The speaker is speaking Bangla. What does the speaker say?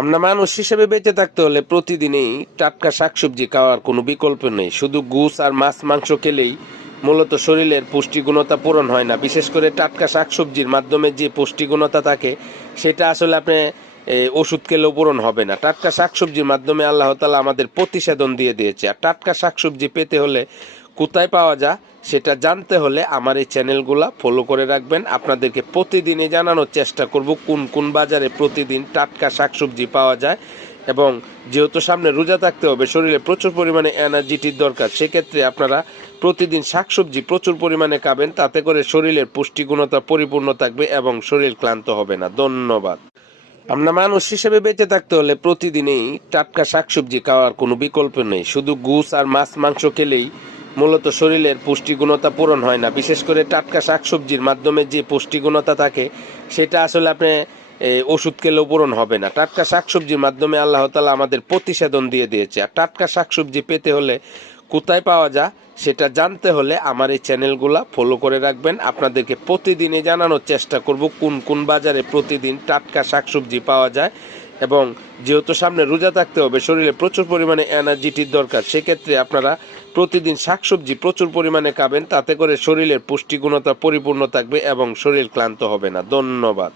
আমরা মানুষ হিসেবে বেঁচে থাকতে হলে প্রতিদিনই টাটকা শাকসবজি খাওয়ার কোনো বিকল্প নেই। শুধু গুস আর মাছ মাংস খেলেই মূলত শরীরের পুষ্টিগুণতা পূরণ হয় না। বিশেষ করে টাটকা শাকসবজির মাধ্যমে যে পুষ্টিগুণতা থাকে সেটা আসলে আপনি ওষুধ খেলেও পূরণ হবে না। টাটকা শাকসবজির মাধ্যমে আল্লাহ তাআলা আমাদের প্রতিষেধন দিয়ে দিয়েছে। আর টাটকা শাকসবজি পেতে হলে কোথায় পাওয়া যায় সেটা জানতে হলে আমার এই চ্যানেলগুলো ফলো করে রাখবেন। আপনাদেরকে প্রতিদিনই জানানোর চেষ্টা করব কোন কোন বাজারে প্রতিদিন টাটকা শাকসবজি পাওয়া যায়। এবং যেহেতু সামনে রোজা থাকতে হবে, শরীরে প্রচুর পরিমাণে এনার্জিটির দরকার, সেক্ষেত্রে আপনারা প্রতিদিন শাকসবজি প্রচুর পরিমাণে খাবেন। তাতে করে শরীরের পুষ্টিগুণতা পরিপূর্ণ থাকবে এবং শরীর ক্লান্ত হবে না। ধন্যবাদ। আমরা মানুষ হিসেবে বেঁচে থাকতে হলে প্রতিদিনই টাটকা শাকসবজি খাওয়ার কোনো বিকল্প নেই। শুধু গুস আর মাছ মাংস খেলেই মূলত শরীরের পুষ্টিগুণতা পূরণ হয় না। বিশেষ করে টাটকা শাকসবজির মাধ্যমে যে পুষ্টিগুণতা থাকে সেটা আসলে আপনি ওষুধ খেলেও পূরণ হবে না। টাটকা শাকসবজির মাধ্যমে আল্লাহ তাআলা আমাদের প্রতিষেধন দিয়ে দিয়েছে। আর টাটকা শাকসবজি পেতে হলে কোথায় পাওয়া যায় সেটা জানতে হলে আমার এই চ্যানেলগুলো ফলো করে রাখবেন। আপনাদেরকে প্রতিদিনই জানানোর চেষ্টা করব কোন কোন বাজারে প্রতিদিন টাটকা শাকসবজি পাওয়া যায়। এবং যেহেতু সামনে রোজা থাকতে হবে, শরীরে প্রচুর পরিমাণে এনার্জিটির দরকার, সেক্ষেত্রে আপনারা প্রতিদিন শাকসবজি প্রচুর পরিমাণে খাবেন। তাতে করে শরীরের পুষ্টিগুণতা পরিপূর্ণ থাকবে এবং শরীর ক্লান্ত হবে না। ধন্যবাদ।